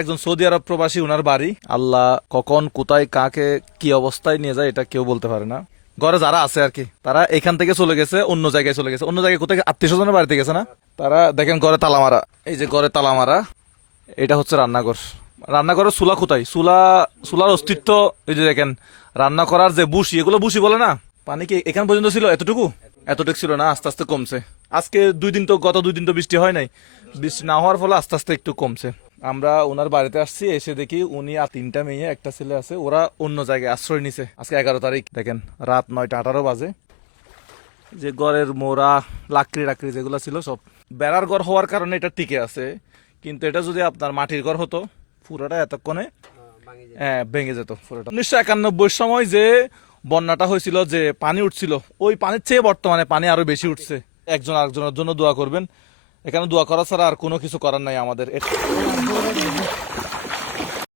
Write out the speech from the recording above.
একজন সৌদি আরব প্রবাসী, উনার বাড়ি। আল্লাহ কখন কোথায় কাকে কি অবস্থায় নিয়ে যায় এটা কেউ বলতে পারে না। ঘরে যারা আছে আর কি, তারা এখান থেকে চলে গেছে, অন্য জায়গায় চলে গেছে, অন্য জায়গায় কোথায় আত্মীয় স্বজনের বাড়িতে গেছে না। তারা দেখেন ঘরে তালা মারা, এই যে ঘরে তালা মারা, এটা হচ্ছে রান্নাঘর। রান্নাঘরের চুলা কোথায়, চুলার অস্তিত্ব, এই যে দেখেন রান্না করার যে বুশি, এগুলো বুশি বলে না। পানি কি এখান পর্যন্ত ছিল? এতটুকু ছিল না, আস্তে আস্তে কমছে। আজকে গত 2 দিন তো বৃষ্টি হয় নাই, বৃষ্টি না হওয়ার ফলে আস্তে আস্তে একটু কমছে। আমরা ওনার বাড়িতে আসছি, এসে দেখি উনি আর 3টা মেয়ে একটা ছেলে আছে, ওরা অন্য জায়গায় আশ্রয় নিছে। আজকে 11 তারিখ, দেখেন রাত 9টা 18 বাজে। যে ঘরের মোড়া লাকড়ি যেগুলো ছিল সব, বেড়ার ঘর হওয়ার কারণে এটা টিকে আছে। কিন্তু এটা যদি আপনার মাটির ঘর হতো, পুরোটা এতক্ষণে ভেঙে যেত পুরোটা। 1991 সময় যে বন্যাটা হয়েছিল, যে পানি উঠছিল, ওই পানির চেয়ে বর্তমানে পানি আরো বেশি উঠছে। একজন আরেকজনের জন্য দোয়া করবেন, এখানে দোয়া করা ছাড়া আর কোনো কিছু করার নাই আমাদের।